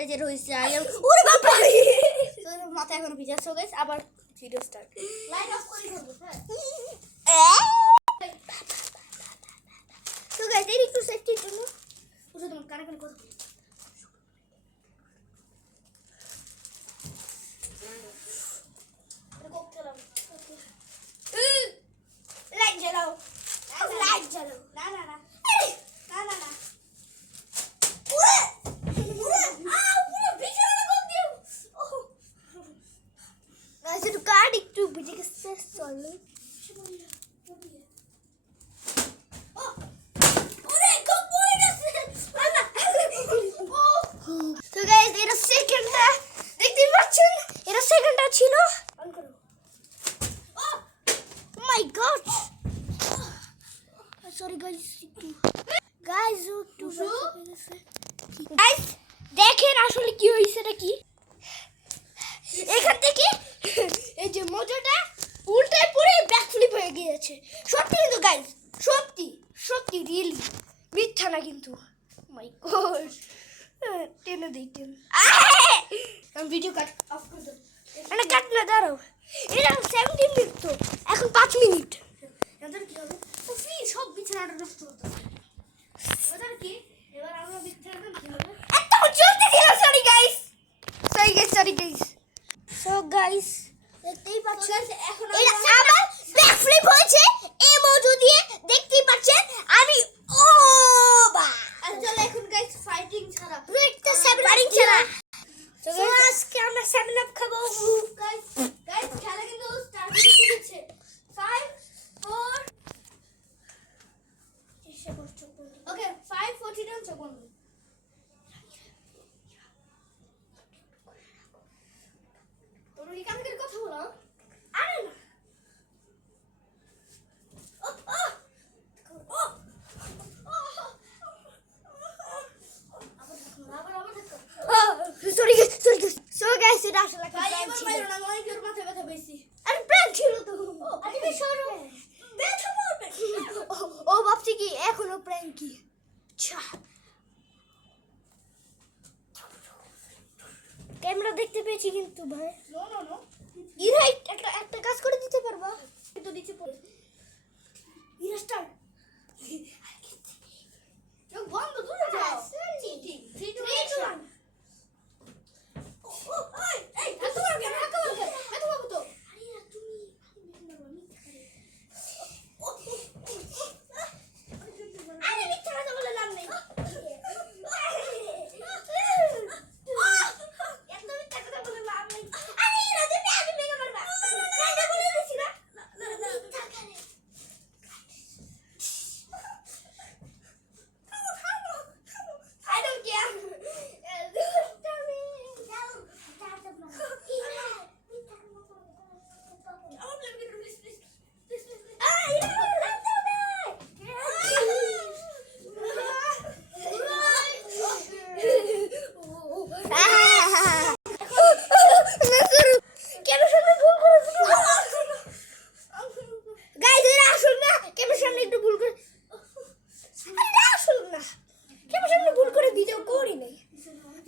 হার্টে যেটা হয়েছে আগে ওরে বাবা তো মাথা এখন ভিজা সো গাইস আবার ভিডিও স্টার্ট লাইট অফ করে করব হ্যাঁ তো গাইস এই একটু সেফটির জন্য ওটা তোমার কানে কানে কথা বলি লাইট জ্বালাও লাইট জ্বালাও না না না না না না পুরো পুরো পুরো ভিতরে কোন দিও গাইস একটু কার্ড একটু ভিজে গেছে চলো তো গাইস এটা সেকেন্ডটা দেখতে পাচ্ছেন এটা সেকেন্ডটা ছিল অন করো oh my god sorry guys guys guys দেখেন আসলে কি হইছে এটা কি এখান থেকে এই যে মোজাটা উল্টে পড়ে ব্যাক ফ্লিপ হয়ে গিয়েছে সত্যি কিন্তু গাইস সত্যি সত্যি রিয়েলি মিথ্যা না কিন্তু মাই গড টেনে দিই টেন আমি ভিডিও কাট অফ করে দাও মানে কাট না দাঁড়াও এটা 17 মিনিট তো এখন 5 মিনিট এদের কি হবে তো ফ্রি সব বিছানাটা নষ্ট হতো ওদের কি এবার আমরা বিছানাটা কি হবে একদম জলদি দিও সরি গাইস সো গাইস দেখতেই পাচ্ছেন এখন এটা আবার ব্যাক ফ্লিপ হয়েছে এই মজু দিয়ে দেখতেই পাচ্ছেন আমি ও বা চলো এখন গাইস ফাইটিং ছাড়া ব্রেকটা 7 ফাইটিং ছাড়া তো আজকে আমরা 7 আপ খাবো গাইস খেলা কিন্তু স্টার্ট হয়ে গেছে 5 4 ওকে 5 42 চকন তোমরা কি কাম করে কথা বলো আরে না সরি সো গাইস এটা আসলে প্র্যাঙ্ক ছিল না অনেক জোর মাথা ব্যথা পেয়েছি আরে প্র্যাঙ্ক ছিল তো আরে সরো ব্যথা পড়বে ও ভাবছি কি এখনো প্র্যাঙ্ক কি আচ্ছা ক্যামেরা দেখতে পেয়েছি কিন্তু ভাই নো ইরা একটা কাজ করে দিতে পারবা কিন্তু নিচে পড়ে ইরা স্টার্ট চোখ বন্ধ দূরে যাও চিটিং 3 2 1 এই তোমার কেন এত বাবু তো আরে না তুমি আরে মিথ্যা কথা বলে লাভ নেই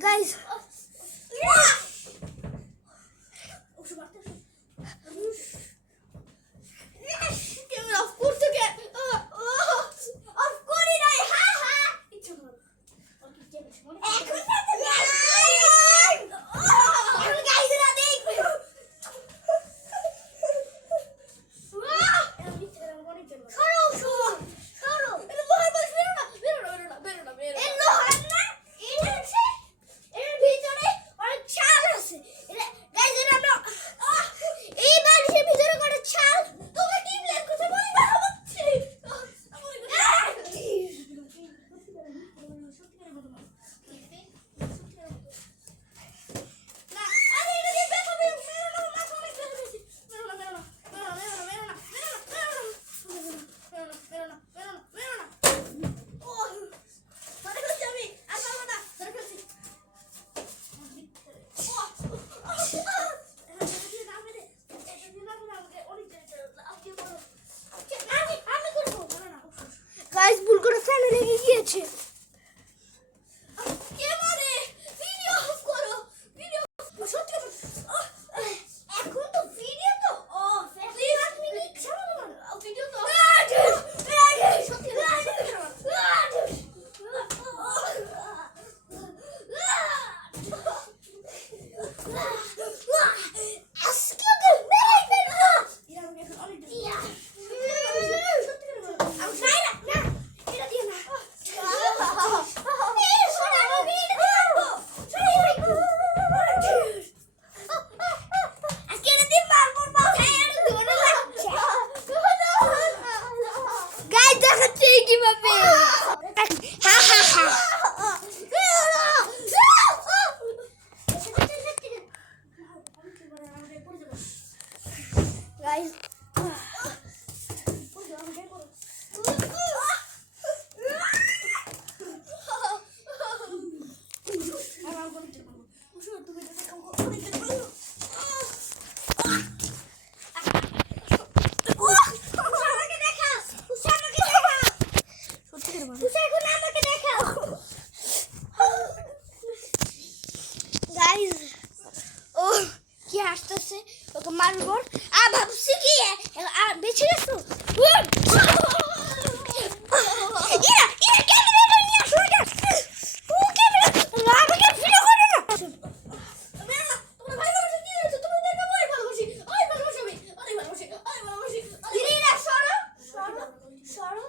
guys ক্যামেরা অফ করতে কে অফ করি নাই হা হা ইচ্ছা করো এখন সাথে এখন গাইস রা দেখবে বেরো না ওকে মারবো ভাবছি কি বেঁচে গেছো ইরা ইরা ক্যামেরা নিয়ে আসো এটা ও ক্যামেরা আমাকে ভিডিও করো না তোমরা ভাই ভালো কি হচ্ছে তুমি দেখো ভাই ভালোবাসি আই ভালোবাসি আমি আই ভালোবাসি ইরা সরো সরো সরো